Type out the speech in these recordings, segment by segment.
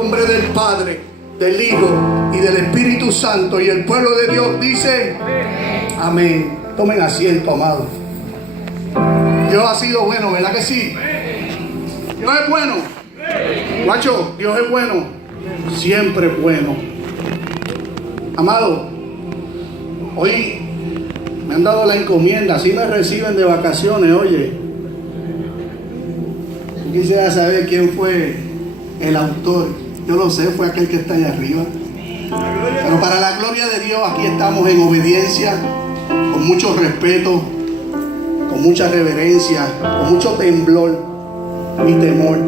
En nombre del Padre, del Hijo y del Espíritu Santo, y el pueblo de Dios dice amén. Tomen asiento, amados. Dios ha sido bueno, ¿verdad que sí? Dios es bueno. Guacho, Dios es bueno. Siempre es bueno. Amado, hoy me han dado la encomienda. Así me reciben de vacaciones. Oye, yo quisiera saber quién fue el autor. Yo lo sé, fue aquel que está allá arriba. Pero para la gloria de Dios, aquí estamos en obediencia, con mucho respeto, con mucha reverencia, con mucho temblor y temor.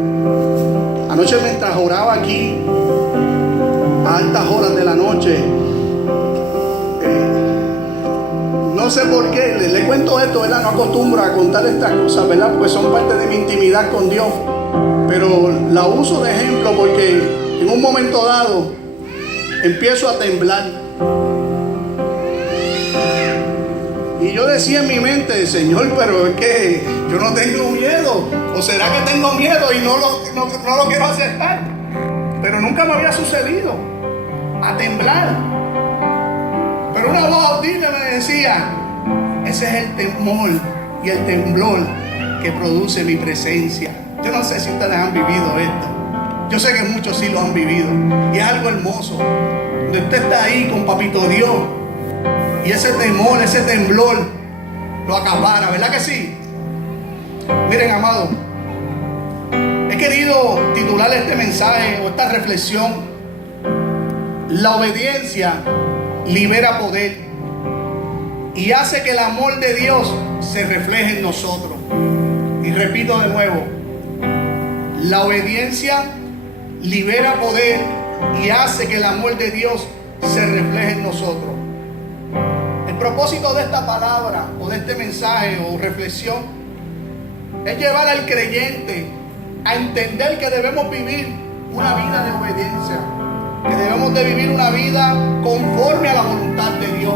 Anoche, mientras oraba aquí a altas horas de la noche, no sé por qué, le cuento esto, ¿verdad? No acostumbro a contar estas cosas, ¿verdad? Porque son parte de mi intimidad con Dios. Pero la uso de ejemplo porque en un momento dado empiezo a temblar. Y yo decía en mi mente, Señor, pero es que yo no tengo miedo. ¿O será que tengo miedo y no lo quiero aceptar? Pero nunca me había sucedido a temblar. Pero una voz audible me decía, ese es el temor y el temblor que produce mi presencia. Yo no sé si ustedes han vivido esto. Yo sé que muchos sí lo han vivido. Y es algo hermoso. Donde usted está ahí con Papito Dios. Y ese temor, ese temblor lo acapara, ¿verdad que sí? Miren, amados, he querido titular este mensaje o esta reflexión: la obediencia libera poder y hace que el amor de Dios se refleje en nosotros. Y repito de nuevo, la obediencia libera poder y hace que el amor de Dios se refleje en nosotros. El propósito de esta palabra o de este mensaje o reflexión es llevar al creyente a entender que debemos vivir una vida de obediencia, que debemos de vivir una vida conforme a la voluntad de Dios.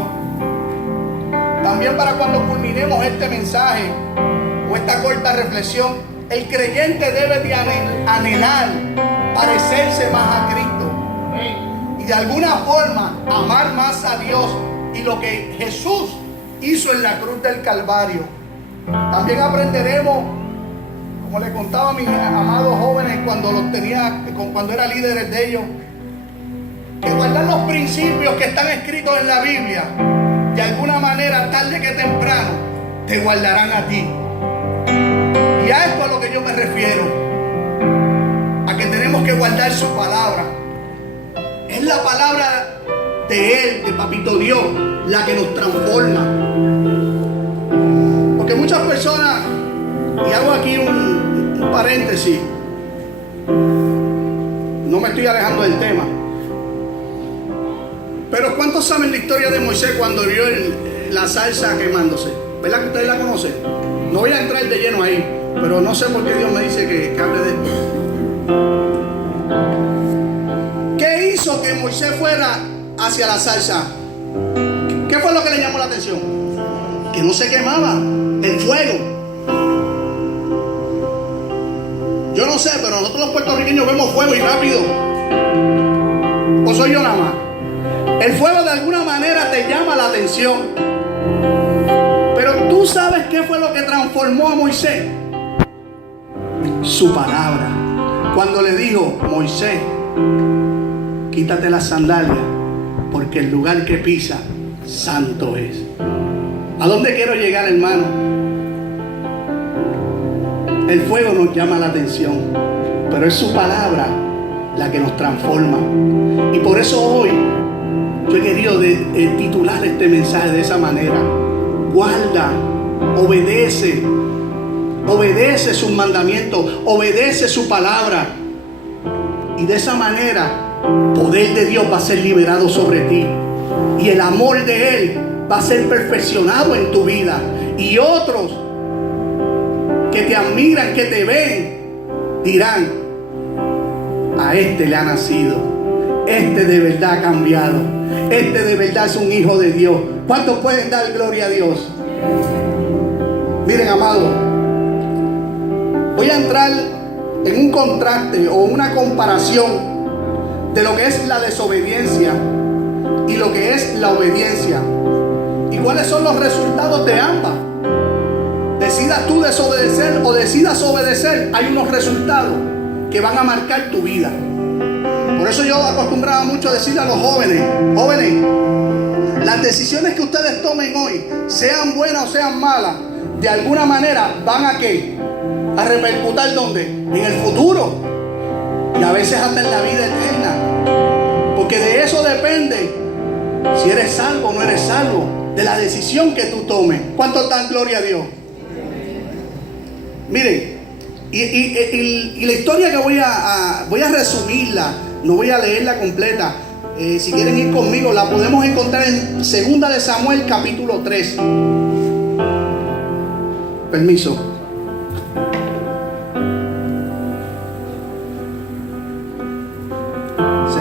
También para cuando culminemos este mensaje o esta corta reflexión, el creyente debe de anhelar parecerse más a Cristo y de alguna forma amar más a Dios y lo que Jesús hizo en la cruz del Calvario. También aprenderemos, como les contaba a mis amados jóvenes cuando era líderes de ellos, que guardar los principios que están escritos en la Biblia, de alguna manera, tarde que temprano, te guardarán a ti. Y a esto es a lo que yo me refiero, a que tenemos que guardar su palabra. Es la palabra de Él, de Papito Dios, la que nos transforma. Porque muchas personas, y hago aquí un paréntesis, no me estoy alejando del tema, pero ¿cuántos saben la historia de Moisés cuando vio la salsa quemándose? ¿Verdad que ustedes la conocen? No voy a entrar de lleno ahí, pero no sé por qué Dios me dice que hable de esto. ¿Qué hizo que Moisés fuera hacia la salsa? ¿Qué fue lo que le llamó la atención? Que no se quemaba el fuego. Yo no sé, pero nosotros los puertorriqueños vemos fuego y rápido. ¿O soy yo nada más? El fuego de alguna manera te llama la atención. Pero tú sabes qué fue lo que transformó a Moisés. Su palabra. Cuando le dijo, Moisés, quítate las sandalias, porque el lugar que pisa, santo es. ¿A dónde quiero llegar, hermano? El fuego nos llama la atención, pero es su palabra la que nos transforma. Y por eso hoy yo he querido titular este mensaje de esa manera: guarda, obedece sus mandamientos, obedece su palabra, y de esa manera poder de Dios va a ser liberado sobre ti, y el amor de Él va a ser perfeccionado en tu vida, y otros que te admiran, que te ven, dirán: a este le ha nacido, este de verdad ha cambiado, este de verdad es un hijo de Dios. ¿Cuántos pueden dar gloria a Dios? Miren, amados, voy a entrar en un contraste o una comparación de lo que es la desobediencia y lo que es la obediencia. ¿Y cuáles son los resultados de ambas? Decidas tú desobedecer o decidas obedecer, hay unos resultados que van a marcar tu vida. Por eso yo acostumbraba mucho a decirle a los jóvenes: jóvenes, las decisiones que ustedes tomen hoy, sean buenas o sean malas, de alguna manera van a ¿qué? A repercutir ¿dónde? En el futuro. Y a veces hasta en la vida eterna. Porque de eso depende si eres salvo o no eres salvo, de la decisión que tú tomes. ¿Cuánto dan gloria a Dios? Miren, y la historia que voy a resumirla, no voy a leerla completa. Si quieren ir conmigo, la podemos encontrar en 2 de Samuel capítulo 3. Permiso.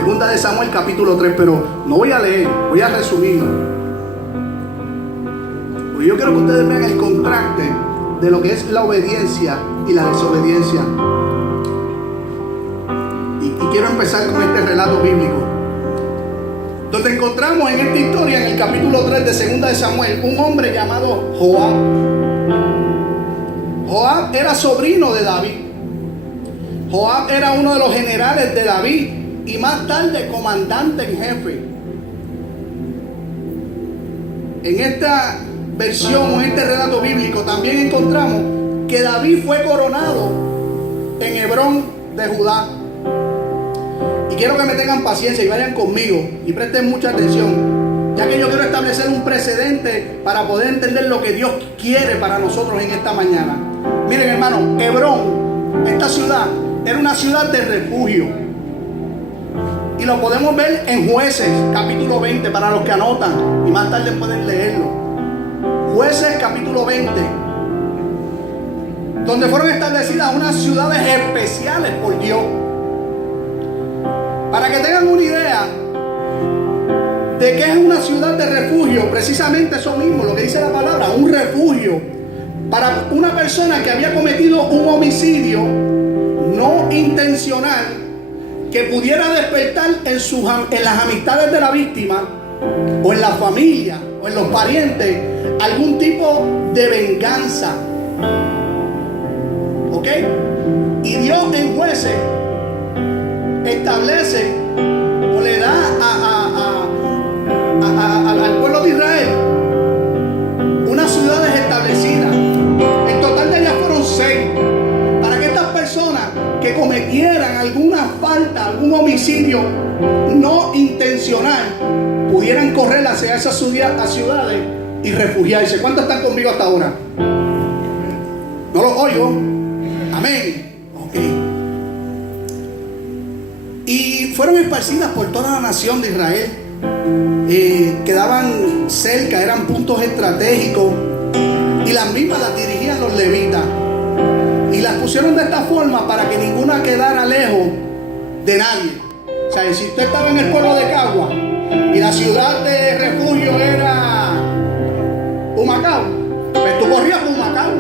2 de Samuel capítulo 3, pero no voy a leer, voy a resumirlo. Porque yo quiero que ustedes vean el contraste de lo que es la obediencia y la desobediencia. Y quiero empezar con este relato bíblico, donde encontramos en esta historia, en el capítulo 3 de 2 de Samuel, un hombre llamado Joab. Joab era sobrino de David. Joab era uno de los generales de David y más tarde comandante en jefe. En esta versión o en este relato bíblico también encontramos que David fue coronado en Hebrón de Judá. Y quiero que me tengan paciencia y vayan conmigo y presten mucha atención, ya que yo quiero establecer un precedente para poder entender lo que Dios quiere para nosotros en esta mañana. Miren, hermano, Hebrón, esta ciudad, era una ciudad de refugio. Y lo podemos ver en Jueces, capítulo 20, para los que anotan, y más tarde pueden leerlo. Jueces, capítulo 20, donde fueron establecidas unas ciudades especiales por Dios. Para que tengan una idea de qué es una ciudad de refugio, precisamente eso mismo, lo que dice la palabra, un refugio para una persona que había cometido un homicidio no intencional, que pudiera despertar en las amistades de la víctima, o en la familia, o en los parientes, algún tipo de venganza. ¿Ok? Y Dios en Jueces establece o le da al pueblo de Israel unas ciudades establecidas. En total de ellas fueron 6, para que estas personas que cometieran alguna falta, algún homicidio no intencional, pudieran correr hacia esas ciudades y refugiarse. ¿Cuántos están conmigo hasta ahora? No los oigo. Amén. Ok. Y fueron esparcidas por toda la nación de Israel. Quedaban cerca, eran puntos estratégicos, y las mismas las dirigían los levitas. Y las pusieron de esta forma para que ninguna quedara lejos de nadie. O sea, si usted estaba en el pueblo de Cagua y la ciudad de refugio era Humacao, pues tú corrías por Humacao.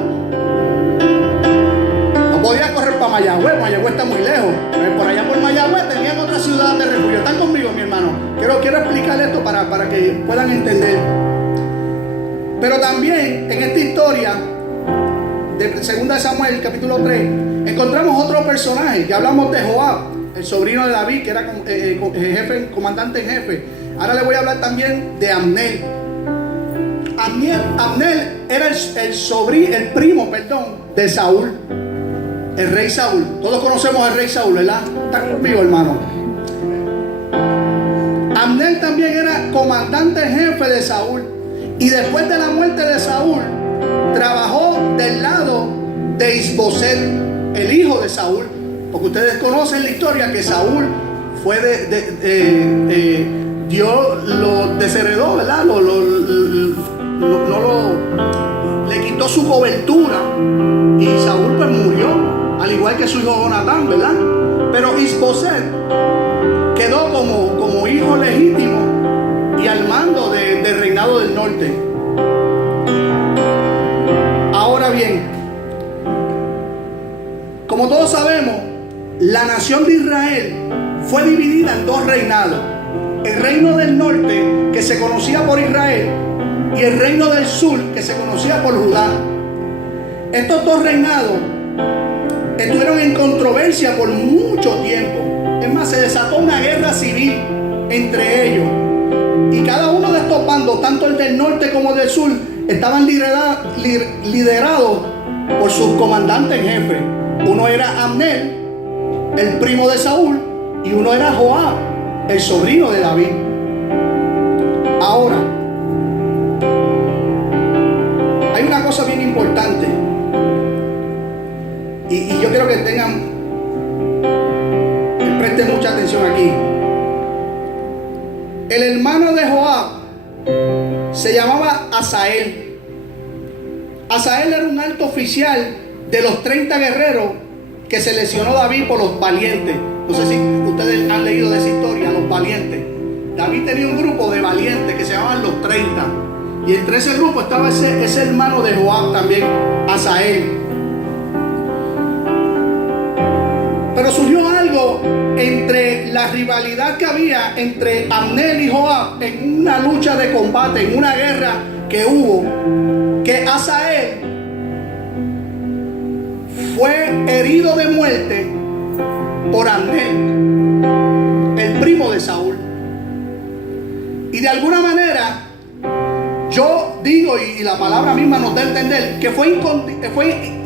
No podías correr para Mayagüez, Mayagüez está muy lejos. Pues por allá por Mayagüez tenían otra ciudad de refugio. ¿Están conmigo, mi hermano? Quiero explicar esto para que puedan entender. Pero también en esta historia de 2 de Samuel, capítulo 3, encontramos otro personaje. Ya hablamos de Joab, el sobrino de David, que era jefe, comandante en jefe. Ahora le voy a hablar también de Abner. Abner era el primo de Saúl, el rey Saúl. Todos conocemos al rey Saúl, ¿verdad? ¿Están conmigo, hermano? Abner también era comandante en jefe de Saúl. Y después de la muerte de Saúl, trabajó del lado de Isboset, el hijo de Saúl. Porque ustedes conocen la historia que Saúl fue Dios lo desheredó, ¿verdad? Le quitó su cobertura y Saúl pues murió, al igual que su hijo Jonatán, ¿verdad? Pero Isboset quedó como hijo legítimo y al mando del reinado del norte. Ahora bien, como todos sabemos, la nación de Israel fue dividida en dos reinados. El reino del norte, que se conocía por Israel, y el reino del sur, que se conocía por Judá. Estos dos reinados estuvieron en controversia por mucho tiempo. Es más, se desató una guerra civil entre ellos. Y cada uno de estos bandos, tanto el del norte como el del sur, estaban liderados por sus comandantes en jefe. Uno era Abner, el primo de Saúl, y uno era Joab, el sobrino de David. Ahora, hay una cosa bien importante, y yo quiero que presten mucha atención aquí. El hermano de Joab se llamaba Asael. Asael era un alto oficial de los 30 guerreros que seleccionó David por los valientes. No sé si ustedes han leído de esa historia, los valientes. David tenía un grupo de valientes que se llamaban los 30. Y entre ese grupo estaba ese hermano de Joab también, Asael. Pero surgió algo entre la rivalidad que había entre Abner y Joab en una lucha de combate, en una guerra que hubo, que Asael fue herido de muerte por Abner, el primo de Saúl. Y de alguna manera, yo digo, y la palabra misma nos da a entender, que fue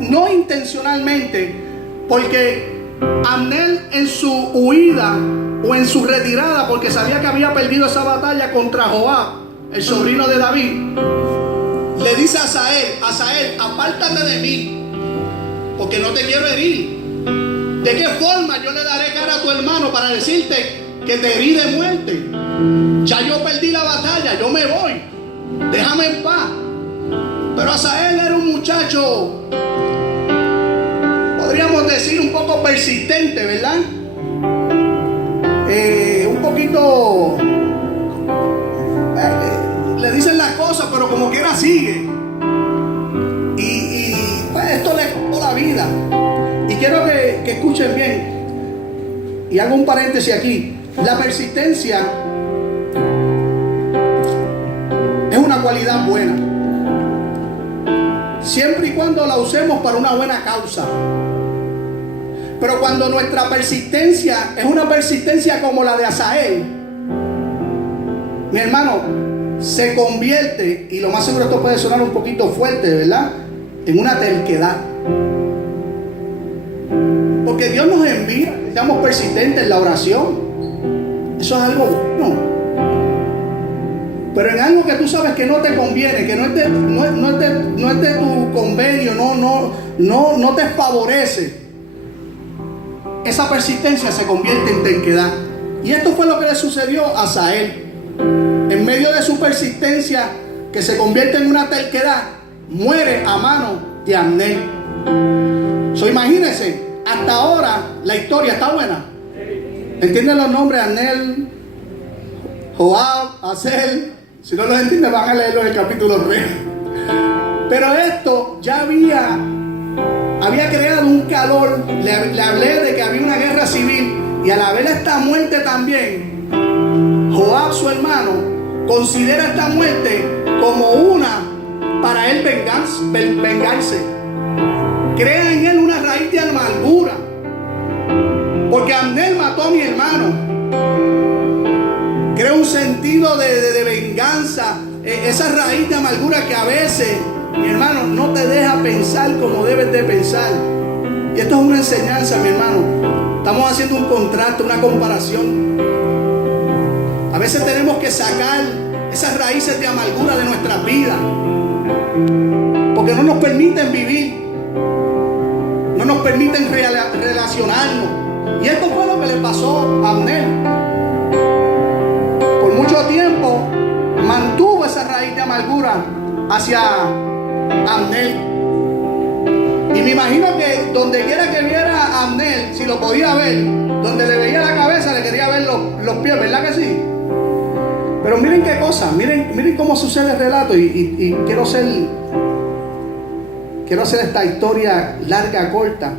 no intencionalmente, porque Abner en su huida o en su retirada, porque sabía que había perdido esa batalla contra Joab, el sobrino de David, le dice a Asael, apártate de mí, porque no te quiero herir. ¿De qué forma yo le daré cara a tu hermano para decirte que te herí de muerte? Ya yo perdí la batalla, yo me voy, déjame en paz. Pero Asael era un muchacho, podríamos decir, un poco persistente, ¿verdad? Un poquito le dicen las cosas, pero como quiera sigue. Y pues esto le costó la vida. Y quiero que escuchen bien, y hago un paréntesis aquí. La persistencia es una cualidad buena, siempre y cuando la usemos para una buena causa. Pero cuando nuestra persistencia es una persistencia como la de Asael, mi hermano, se convierte, y lo más seguro esto puede sonar un poquito fuerte, ¿verdad?, en una terquedad. Porque Dios nos envía que seamos persistentes en la oración. Eso es algo bueno. Pero en algo que tú sabes que no te conviene, que no es de tu convenio, no te favorece, esa persistencia se convierte en terquedad. Y esto fue lo que le sucedió a Asael. En medio de su persistencia, que se convierte en una terquedad, muere a mano de Abner. Imagínense, hasta ahora la historia está buena. ¿Entienden los nombres? Abner, Joab, Asael. Si no los entienden, van a leerlo en el capítulo 3. Pero esto ya había creado un calor. Le hablé de que había una guerra civil, y al haber esta muerte también, Joab, su hermano, considera esta muerte como una para él vengarse. Crea en él una raíz de amargura, porque Abner mató a mi hermano. Crea un sentido de venganza, esa raíz de amargura que a veces, mi hermano, no te deja pensar como debes de pensar. Y esto es una enseñanza, mi hermano. Estamos haciendo un contraste, una comparación. A veces tenemos que sacar esas raíces de amargura de nuestras vidas, porque no nos permiten vivir, no nos permiten relacionarnos. Y esto fue lo que le pasó a Abner. Por mucho tiempo mantuvo esa raíz de amargura hacia Abner. Y me imagino que donde quiera que viera a Abner, si lo podía ver, donde le veía la cabeza, le quería ver los pies, ¿verdad que sí? Pero miren qué cosa, miren cómo sucede el relato, y quiero hacer esta historia larga, corta.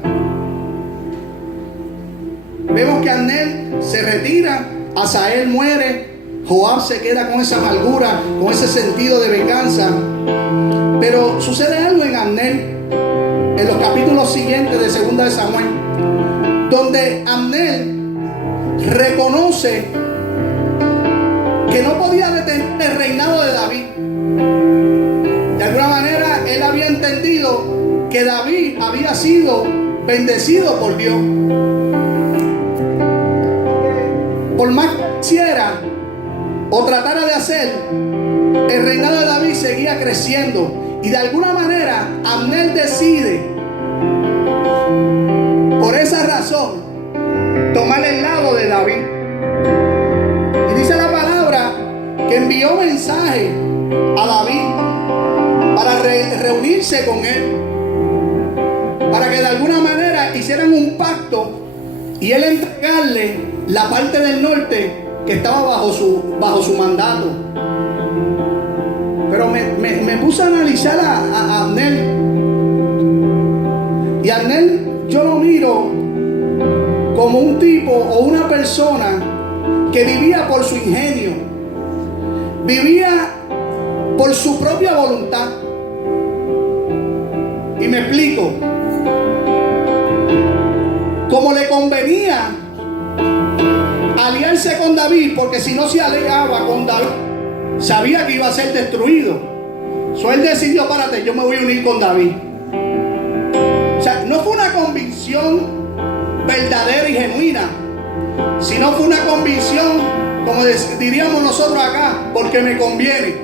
vemos que Abner se retira, Asael muere, Joab se queda con esa amargura, con ese sentido de venganza. Pero sucede algo en Abner, en los capítulos siguientes de 2 de Samuel, donde Abner reconoce que no podía detener el reinado de David. De alguna manera él había entendido que David había sido bendecido por Dios. Por más que quisiera o tratara de hacer, el reinado de David seguía creciendo. Y de alguna manera Abner decide, por esa razón, tomar el lado de David. Y dice la palabra que envió mensaje a David para reunirse con él, para que de alguna manera hicieran un pacto y él entregarle la parte del norte que estaba bajo su mandato. Pero me puse a analizar a Abner. Y Abner yo lo miro como un tipo o una persona que vivía por su ingenio, vivía por su propia voluntad. Y me explico. Como le convenía aliarse con David, porque si no se aliaba con David, sabía que iba a ser destruido. Él decidió, párate, yo me voy a unir con David. O sea, no fue una convicción verdadera y genuina, sino fue una convicción, como diríamos nosotros acá, porque me conviene.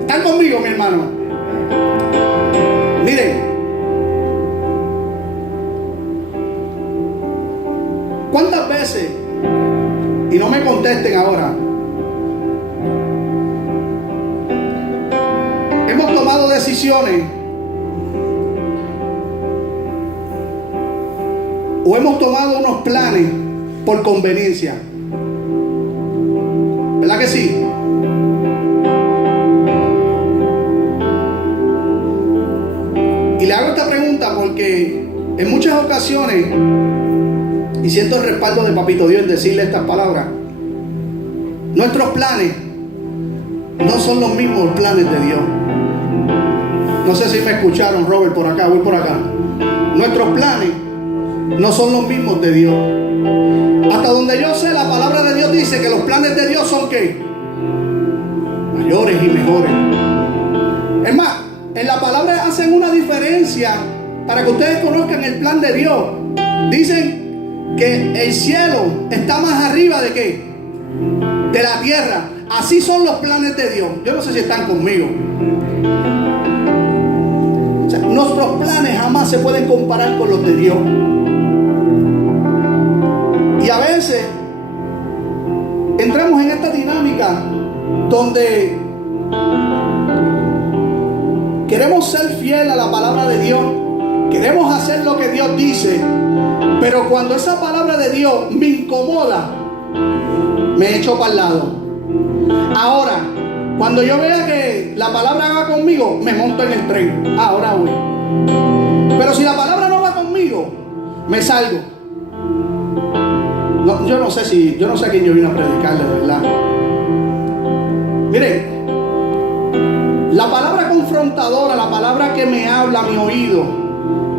¿Están conmigo, mi hermano? Miren, ¿cuántas veces, y no me contesten ahora, hemos tomado decisiones o hemos tomado unos planes por conveniencia? ¿Verdad que sí? Y le hago esta pregunta porque en muchas ocasiones, y siento el respaldo de Papito Dios en decirle estas palabras, nuestros planes no son los mismos planes de Dios. No sé si me escucharon, Robert, por acá, voy por acá. Nuestros planes no son los mismos de Dios. Hasta donde yo sé, la palabra de Dios dice que los planes de Dios son ¿qué? Mayores y mejores. Es más, en la palabra hacen una diferencia para que ustedes conozcan el plan de Dios. Dicen que el cielo está más arriba de ¿qué? De la tierra. Así son los planes de Dios. Yo no sé si están conmigo. O sea, nuestros planes jamás se pueden comparar con los de Dios. Y a veces entramos en esta dinámica donde queremos ser fiel a la palabra de Dios, queremos hacer lo que Dios dice, pero cuando esa palabra de Dios me incomoda, me echo para el lado. Ahora, cuando yo vea que la palabra va conmigo, me monto en el tren. Ahora voy. Pero si la palabra no va conmigo, me salgo. No, yo no sé a quién yo vine a predicarle, de verdad. Miren, la palabra confrontadora, la palabra que me habla a mi oído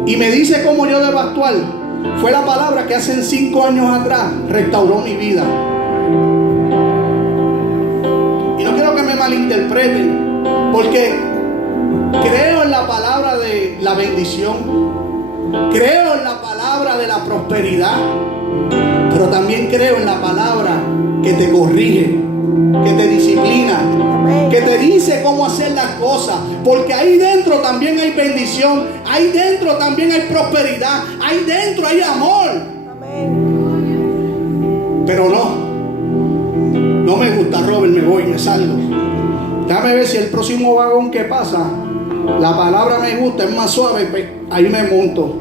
y me dice cómo yo debo actuar, fue la palabra que hace 5 años atrás restauró mi vida. Y no quiero que me malinterpreten, porque creo en la palabra de la bendición, creo en la palabra de la prosperidad, pero también creo en la palabra que te corrige, que te disciplina, que te dice cómo hacer las cosas, porque ahí dentro también hay bendición, ahí dentro también hay prosperidad, ahí dentro hay amor. Pero no me gusta, Robert, me voy, me salgo. Déjame ver si el próximo vagón que pasa, la palabra me gusta, es más suave, pues ahí me monto.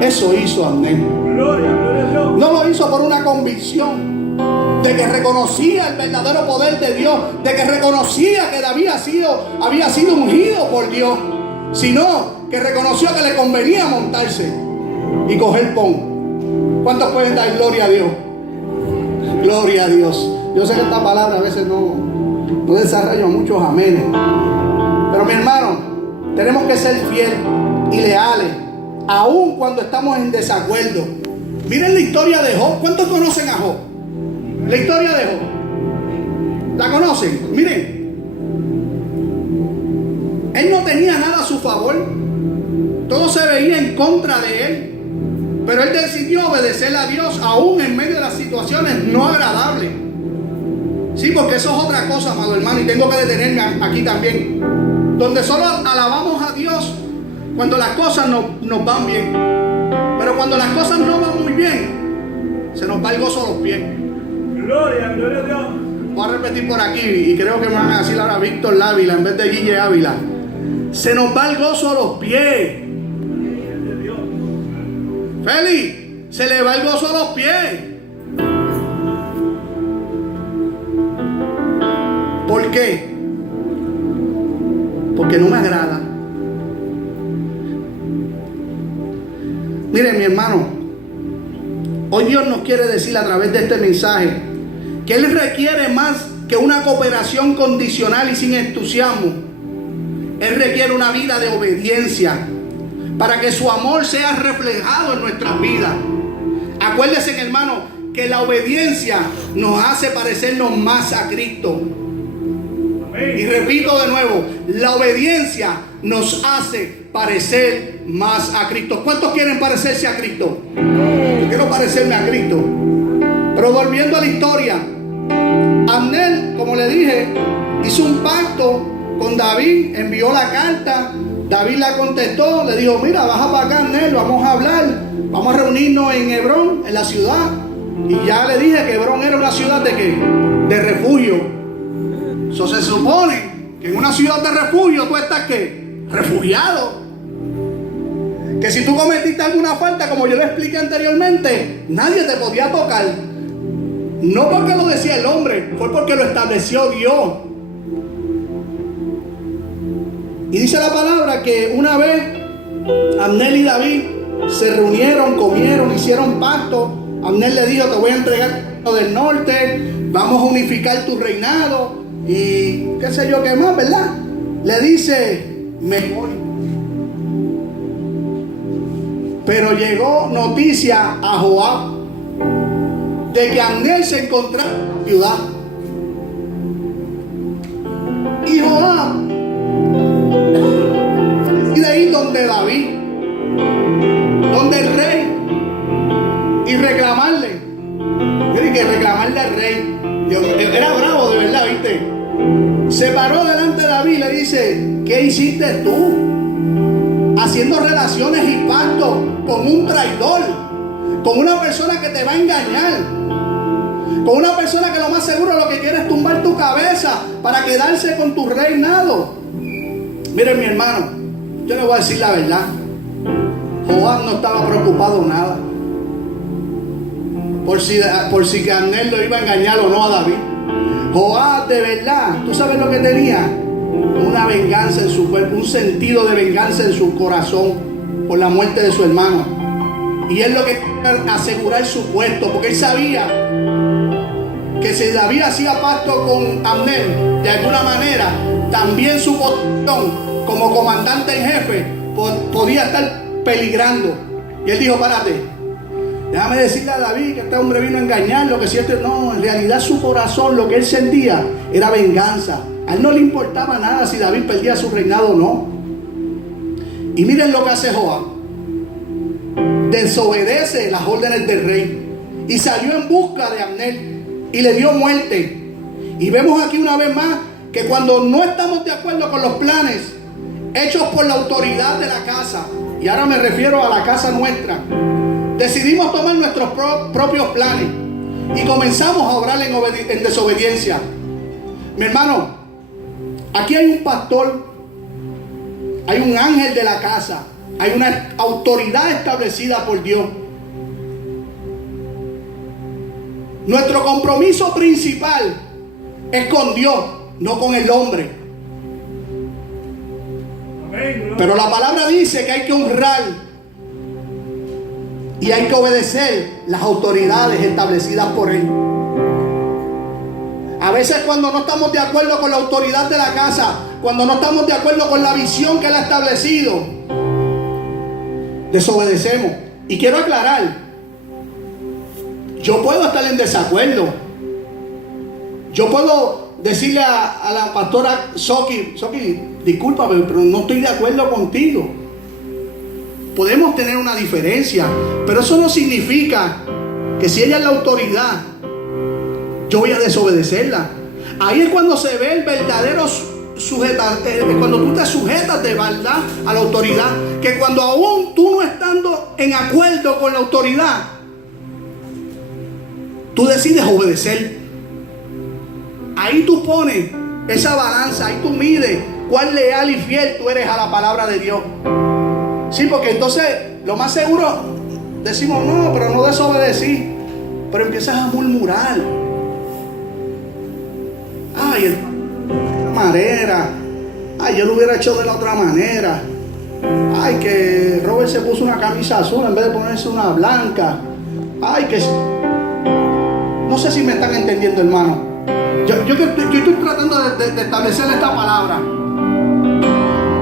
Eso hizo Abner. No lo hizo por una convicción de que reconocía el verdadero poder de Dios, de que reconocía que David había sido ungido por Dios, sino que reconoció que le convenía montarse y coger pon. ¿Cuántos pueden dar gloria a Dios? Gloria a Dios. Yo sé que esta palabra a veces no desarrolla muchos amenes. Pero mi hermano, tenemos que ser fieles y leales, aun cuando estamos en desacuerdo. Miren la historia de Job. ¿Cuántos conocen a Job? La historia de Job. ¿La conocen? Miren. Él no tenía nada a su favor. Todo se veía en contra de él. Pero él decidió obedecer a Dios aún en medio de las situaciones no agradables. Sí, porque eso es otra cosa, amado hermano, y tengo que detenerme aquí también. Donde solo alabamos a Dios cuando las cosas nos van bien. Pero cuando las cosas no van muy bien, se nos va el gozo a los pies. Gloria a Dios. Voy a repetir por aquí, y creo que me van a decir ahora Víctor Lávila en vez de Guille Ávila. Se nos va el gozo a los pies. Feli, se le va el gozo a los pies. ¿Por qué? Porque no me agrada. Miren, mi hermano, hoy Dios nos quiere decir a través de este mensaje que Él requiere más que una cooperación condicional y sin entusiasmo. Él requiere una vida de obediencia para que su amor sea reflejado en nuestras vidas. Acuérdense, hermano, que la obediencia nos hace parecernos más a Cristo. Y repito de nuevo, la obediencia nos hace parecer más a Cristo. ¿Cuántos quieren parecerse a Cristo? Yo quiero parecerme a Cristo. Pero volviendo a la historia, Abner, como le dije, hizo un pacto con David, envió la carta. David la contestó, le dijo: mira, baja para acá, Abner, vamos a hablar, vamos a reunirnos en Hebrón, en la ciudad. Y ya le dije que Hebrón era una ciudad de ¿qué? De refugio. Eso se supone que en una ciudad de refugio tú estás ¿qué? Refugiado. Que si tú cometiste alguna falta, como yo le expliqué anteriormente, nadie te podía tocar. No porque lo decía el hombre, fue porque lo estableció Dios. Y dice la palabra que una vez Abner y David se reunieron, comieron, hicieron pacto. Abner le dijo: te voy a entregar el del norte, vamos a unificar tu reinado y qué sé yo qué más, ¿verdad? Le dice: me voy. Pero llegó noticia a Joab de que Abner se encontraba en la ciudad. Y Joab y de ahí donde David, donde el rey, y reclamarle. Miren que reclamarle al rey. Dios, era bravo de verdad, ¿viste? Se paró delante de David y le dice: ¿qué hiciste tú? Haciendo relaciones y pactos con un traidor, con una persona que te va a engañar, con una persona que lo más seguro lo que quiere es tumbar tu cabeza para quedarse con tu reinado. Miren, mi hermano, yo le voy a decir la verdad. Joab no estaba preocupado nada por si que Abner lo iba a engañar o no a David. Joab, de verdad, ¿tú sabes lo que tenía? Una venganza en su cuerpo, un sentido de venganza en su corazón por la muerte de su hermano. Y él lo que quería asegurar su puesto, porque él sabía que si David hacía pacto con Abner, de alguna manera, también su posición como comandante en jefe podía estar peligrando. Y él dijo: párate, déjame decirle a David que este hombre vino a engañarlo, que si este no, en realidad su corazón, lo que él sentía era venganza. A él no le importaba nada si David perdía su reinado o no. Y miren lo que hace Joab: desobedece las órdenes del rey y salió en busca de Abner y le dio muerte. Y vemos aquí una vez más que cuando no estamos de acuerdo con los planes hechos por la autoridad de la casa, y ahora me refiero a la casa nuestra, decidimos tomar nuestros propios planes y comenzamos a obrar en desobediencia. Mi hermano, aquí hay un pastor, hay un ángel de la casa, hay una autoridad establecida por Dios. Nuestro compromiso principal es con Dios, no con el hombre. Pero la palabra dice que hay que honrar Y hay que obedecer las autoridades establecidas por Él. A veces cuando no estamos de acuerdo con la autoridad de la casa, cuando no estamos de acuerdo con la visión que Él ha establecido, desobedecemos. Y quiero aclarar, yo puedo estar en desacuerdo. Yo puedo decirle a la pastora Soki, discúlpame, pero no estoy de acuerdo contigo. Podemos tener una diferencia, pero eso no significa que si ella es la autoridad, yo voy a desobedecerla. Ahí es cuando se ve el verdadero cuando tú te sujetas de verdad a la autoridad, que cuando aún tú no estando en acuerdo con la autoridad, tú decides obedecer. Ahí tú pones esa balanza, ahí tú mides cuán leal y fiel tú eres a la palabra de Dios. Sí, porque entonces lo más seguro decimos, no, pero no desobedecí. Pero empiezas a murmurar. Ay, de manera. Ay, yo lo hubiera hecho de la otra manera. Ay, que Robert se puso una camisa azul en vez de ponerse una blanca. Ay, que... No sé si me están entendiendo, hermano. Yo estoy tratando de establecer esta palabra.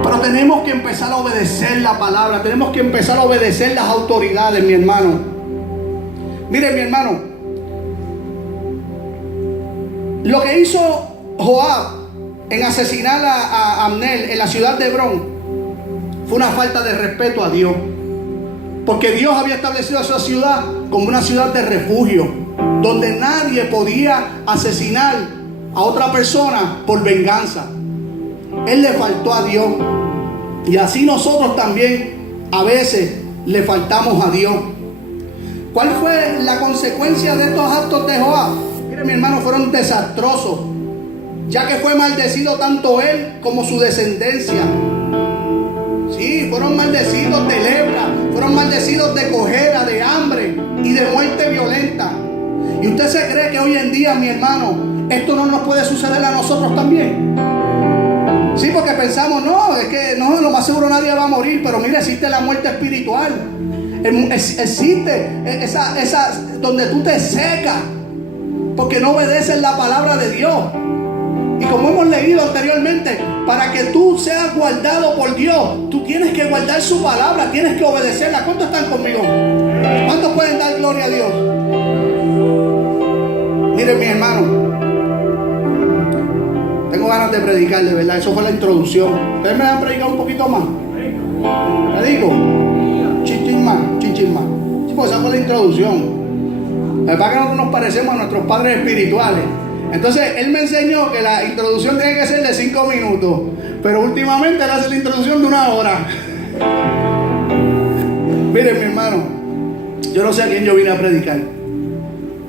Pero tenemos que empezar a obedecer la palabra. Tenemos que empezar a obedecer las autoridades, mi hermano. Mire, mi hermano, lo que hizo Joab en asesinar a Abner en la ciudad de Hebrón fue una falta de respeto a Dios. Porque Dios había establecido esa ciudad como una ciudad de refugio, donde nadie podía asesinar a otra persona por venganza. Él le faltó a Dios. Y así nosotros también a veces le faltamos a Dios. ¿Cuál fue la consecuencia de estos actos de Joab? Mire, mi hermano, fueron desastrosos, ya que fue maldecido tanto él como su descendencia. Sí, fueron maldecidos de lepra, fueron maldecidos de cojera, de hambre y de muerte violenta. ¿Y usted se cree que hoy en día, mi hermano, esto no nos puede suceder a nosotros también? Sí, porque pensamos, no, es que no, lo más seguro nadie va a morir, pero mira, existe la muerte espiritual. Existe esa donde tú te secas porque no obedeces la palabra de Dios. Y como hemos leído anteriormente, para que tú seas guardado por Dios, tú tienes que guardar su palabra, tienes que obedecerla. ¿Cuántos están conmigo? ¿Cuántos pueden dar gloria a Dios? Miren, mi hermano, tengo ganas de predicar, de verdad. Eso fue la introducción. ¿Ustedes me han predicado un poquito más? ¿Predico? Chinchin más. Sí, pues esa fue la introducción. La verdad que nosotros nos parecemos a nuestros padres espirituales. Entonces, él me enseñó que la introducción tiene que ser de 5 minutos. Pero últimamente él hace la introducción de 1 hora. Miren, mi hermano, yo no sé a quién yo vine a predicar.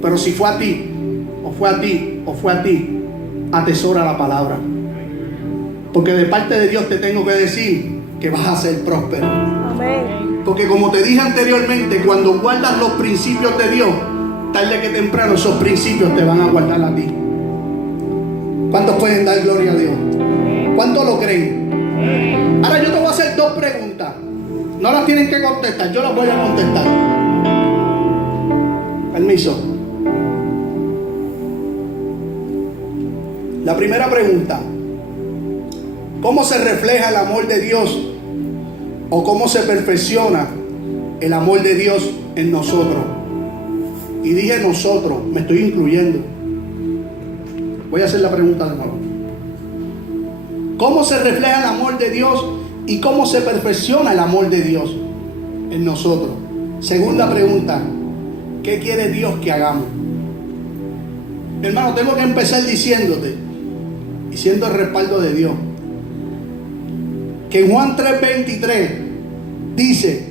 Pero si fue a ti, o fue a ti, o fue a ti, atesora la palabra. Porque de parte de Dios te tengo que decir que vas a ser próspero. Amén. Porque como te dije anteriormente, cuando guardas los principios de Dios, tarde que temprano esos principios te van a guardar a ti. ¿Cuántos pueden dar gloria a Dios? ¿Cuántos lo creen? Ahora yo te voy a hacer 2 preguntas. No las tienen que contestar, yo las voy a contestar. Permiso. La primera pregunta: ¿cómo se refleja el amor de Dios? ¿O cómo se perfecciona el amor de Dios en nosotros? Y dije nosotros, me estoy incluyendo. Voy a hacer la pregunta de nuevo. ¿Cómo se refleja el amor de Dios y cómo se perfecciona el amor de Dios en nosotros? Segunda pregunta: ¿qué quiere Dios que hagamos? Hermano, tengo que empezar diciéndote y siendo el respaldo de Dios, que en Juan 3:23 dice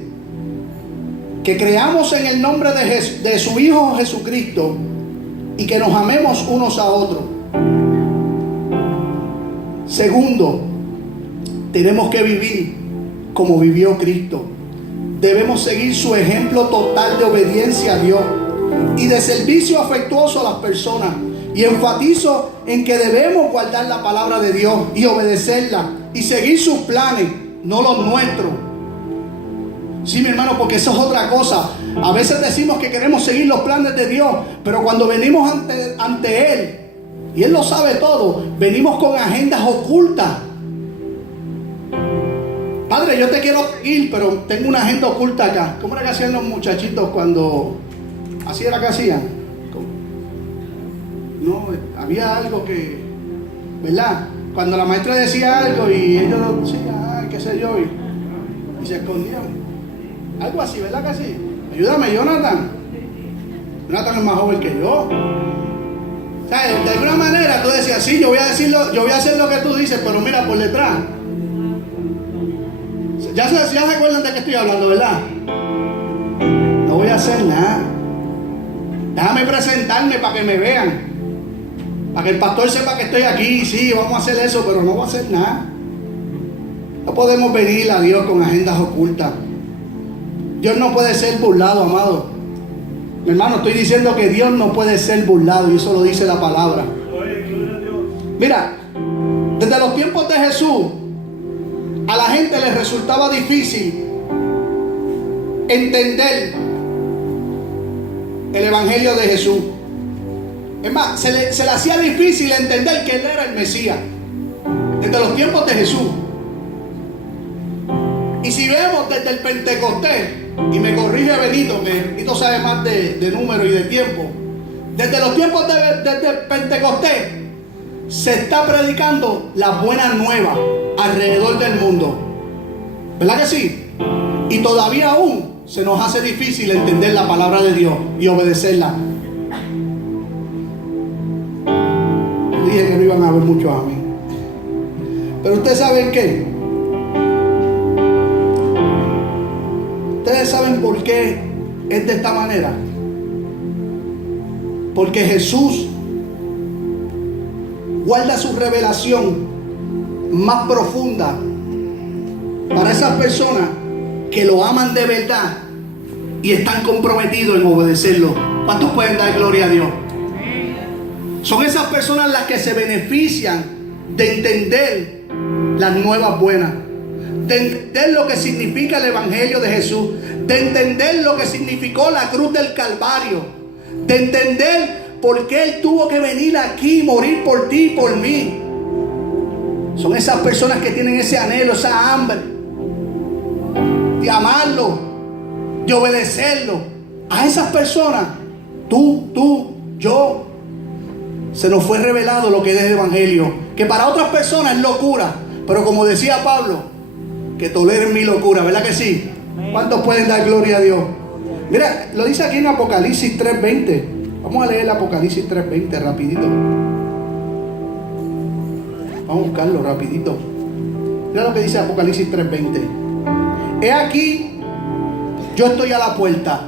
que creamos en el nombre de su Hijo Jesucristo y que nos amemos unos a otros. Segundo, tenemos que vivir como vivió Cristo. Debemos seguir su ejemplo total de obediencia a Dios y de servicio afectuoso a las personas. Y enfatizo en que debemos guardar la palabra de Dios y obedecerla y seguir sus planes, no los nuestros. Sí, mi hermano, porque eso es otra cosa. A veces decimos que queremos seguir los planes de Dios, pero cuando venimos ante Él, y Él lo sabe todo, venimos con agendas ocultas. Padre, yo te quiero seguir, pero tengo una agenda oculta acá. ¿Cómo era que hacían los muchachitos cuando... así era que hacían? No, había algo que... ¿verdad? Cuando la maestra decía algo y ellos decían, qué sé yo, y se escondían. Algo así, ¿verdad que sí? Ayúdame, Jonathan. Jonathan es más joven que yo. O sea, de alguna manera tú decías, sí, yo voy a hacer lo que tú dices, pero mira por detrás. Ya se acuerdan de qué estoy hablando, ¿verdad? No voy a hacer nada. Déjame presentarme para que me vean. Para que el pastor sepa que estoy aquí. Sí, vamos a hacer eso, pero no voy a hacer nada. No podemos venir a Dios con agendas ocultas. Dios no puede ser burlado, amado. Mi hermano, estoy diciendo que Dios no puede ser burlado, y eso lo dice la palabra. Mira, desde los tiempos de Jesús, a la gente les resultaba difícil entender el evangelio de Jesús. Es más, se le hacía difícil entender que Él era el Mesías. Desde los tiempos de Jesús. Y si vemos desde el Pentecostés, y me corrige Benito, que Benito sabe más de número y de tiempo. Desde los tiempos de Pentecostés se está predicando las buenas nuevas alrededor del mundo. ¿Verdad que sí? Y todavía aún se nos hace difícil entender la palabra de Dios y obedecerla. Dije que no iban a haber muchos a mí. Pero ustedes saben qué. Ustedes saben por qué es de esta manera. Porque Jesús guarda su revelación más profunda para esas personas que lo aman de verdad y están comprometidos en obedecerlo. ¿Cuántos pueden dar gloria a Dios? Son esas personas las que se benefician de entender las nuevas buenas, de entender lo que significa el evangelio de Jesús, de entender lo que significó la cruz del Calvario, de entender por qué Él tuvo que venir aquí y morir por ti y por mí. Son esas personas que tienen ese anhelo, esa hambre de amarlo, de obedecerlo. A esas personas, tú, yo, se nos fue revelado lo que es el evangelio, que para otras personas es locura, pero como decía Pablo, que toleren mi locura, ¿verdad que sí? ¿Cuántos pueden dar gloria a Dios? Mira, lo dice aquí en Apocalipsis 3:20. Vamos a leer el Apocalipsis 3:20 rapidito. Vamos a buscarlo rapidito. Mira lo que dice Apocalipsis 3:20. He aquí, yo estoy a la puerta